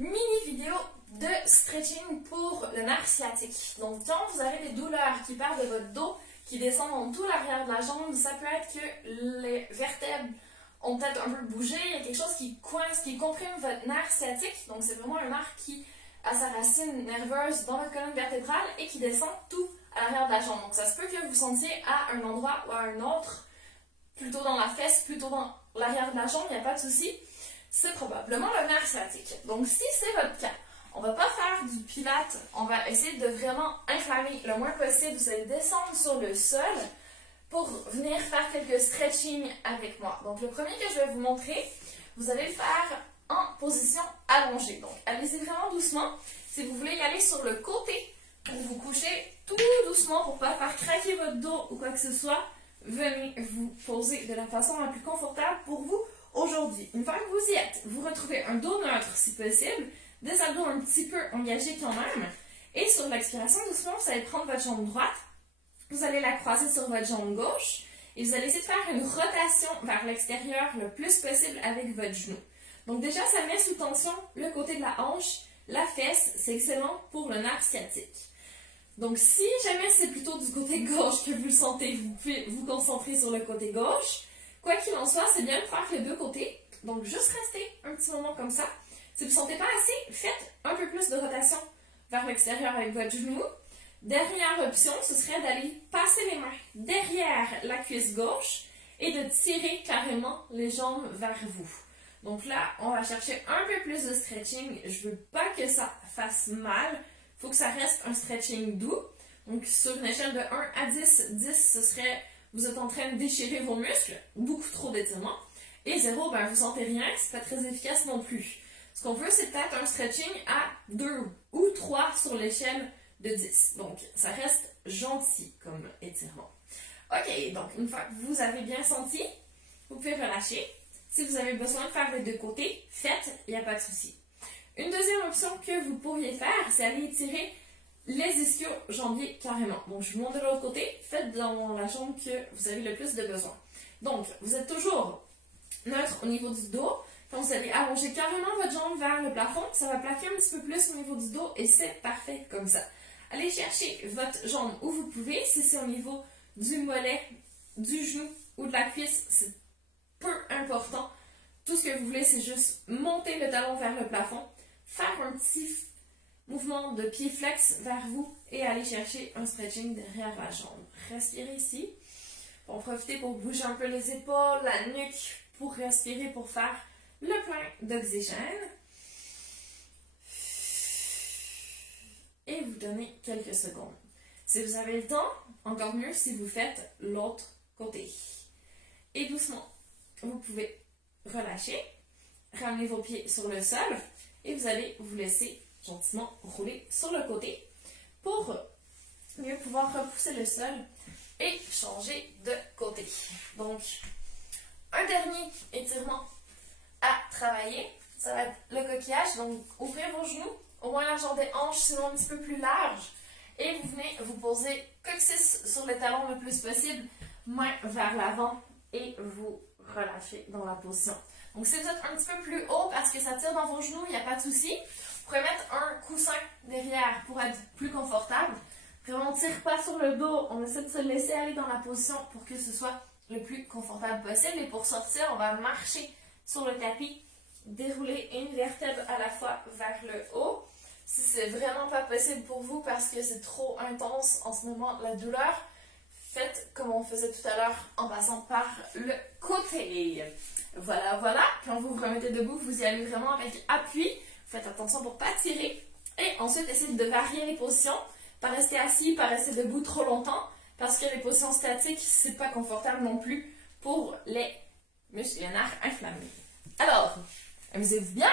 mini vidéo de stretching pour le nerf sciatique. Donc, quand vous avez des douleurs qui partent de votre dos, qui descendent dans tout l'arrière de la jambe, ça peut être que les vertèbres ont peut-être un peu bougé, il y a quelque chose qui coince, qui comprime votre nerf sciatique. Donc, c'est vraiment un nerf qui a sa racine nerveuse dans votre colonne vertébrale et qui descend tout à l'arrière de la jambe. Donc, ça se peut que vous sentiez à un endroit ou à un autre, plutôt dans la fesse, plutôt dans l'arrière de la jambe, il n'y a pas de souci. C'est probablement le nerf sciatique. Donc, si c'est votre cas, on ne va pas faire du pilate, on va essayer de vraiment inflammer le moins possible. Vous allez descendre sur le sol pour venir faire quelques stretching avec moi. Donc, le premier que je vais vous montrer, vous allez le faire en position allongée. Donc, allez-y vraiment doucement. Si vous voulez y aller sur le côté, pour vous coucher tout doucement pour ne pas faire craquer votre dos ou quoi que ce soit, venez vous poser de la façon la plus confortable pour vous aujourd'hui. Une fois que vous y êtes, vous retrouvez un dos neutre si possible, des abdos un petit peu engagés quand même, et sur l'expiration doucement, vous allez prendre votre jambe droite, vous allez la croiser sur votre jambe gauche, et vous allez essayer de faire une rotation vers l'extérieur le plus possible avec votre genou. Donc déjà, ça met sous tension le côté de la hanche, la fesse, c'est excellent pour le nerf sciatique. Donc si jamais c'est plutôt du côté gauche que vous le sentez, vous pouvez vous concentrer sur le côté gauche. Quoi qu'il en soit, c'est bien de faire les deux côtés. Donc juste restez un petit moment comme ça. Si vous ne sentez pas assez, faites un peu plus de rotation vers l'extérieur avec votre genou. Dernière option, ce serait d'aller passer les mains derrière la cuisse gauche et de tirer carrément les jambes vers vous. Donc là, on va chercher un peu plus de stretching. Je ne veux pas que ça fasse mal. Il faut que ça reste un stretching doux. Donc sur une échelle de 1 à 10, 10 ce serait vous êtes en train de déchirer vos muscles, beaucoup trop d'étirements. Et 0, ben vous sentez rien, c'est pas très efficace non plus. Ce qu'on veut, c'est peut-être un stretching à 2 ou 3 sur l'échelle de 10. Donc ça reste gentil comme étirement. Ok, donc une fois que vous avez bien senti, vous pouvez relâcher. Si vous avez besoin de faire les deux côtés, faites, il n'y a pas de souci. Une deuxième option que vous pourriez faire, c'est aller étirer les ischio-jambiers carrément. Donc, je vous montre de l'autre côté. Faites dans la jambe que vous avez le plus de besoin. Donc, vous êtes toujours neutre au niveau du dos. Quand vous allez allonger carrément votre jambe vers le plafond, ça va plaquer un petit peu plus au niveau du dos et c'est parfait comme ça. Allez chercher votre jambe où vous pouvez. Si c'est au niveau du mollet, du genou ou de la cuisse, c'est peu important. Tout ce que vous voulez, c'est juste monter le talon vers le plafond, faire un petit mouvement de pied flex vers vous et aller chercher un stretching derrière la jambe. Respirez ici. Pour profiter pour bouger un peu les épaules, la nuque, pour respirer, pour faire le plein d'oxygène. Et vous donnez quelques secondes. Si vous avez le temps, encore mieux si vous faites l'autre côté. Et doucement, vous pouvez relâcher, ramener vos pieds sur le sol et vous allez vous laisser gentiment rouler sur le côté pour mieux pouvoir repousser le sol et changer de côté. Donc, un dernier étirement à travailler, ça va être le coquillage. Donc, ouvrez vos genoux, au moins largeur des hanches, sinon un petit peu plus large. Et vous venez vous poser coccyx sur le talon le plus possible, main vers l'avant et vous relâchez dans la position. Donc, si vous êtes un petit peu plus haut parce que ça tire dans vos genoux, il n'y a pas de souci. Vous pouvez mettre un coussin derrière pour être plus confortable. Vraiment, on ne tire pas sur le dos. On essaie de se laisser aller dans la position pour que ce soit le plus confortable possible. Et pour sortir, on va marcher sur le tapis, dérouler une vertèbre à la fois vers le haut. Si c'est vraiment pas possible pour vous parce que c'est trop intense en ce moment, la douleur, faites comme on faisait tout à l'heure en passant par le côté. Voilà, voilà. Quand vous vous remettez debout, vous y allez vraiment avec appui. Faites attention pour ne pas tirer. Et ensuite, essayez de varier les positions. Pas rester assis, pas rester debout trop longtemps. Parce que les positions statiques, c'est pas confortable non plus pour les muscles et nerfs inflammés. Alors, amusez-vous bien!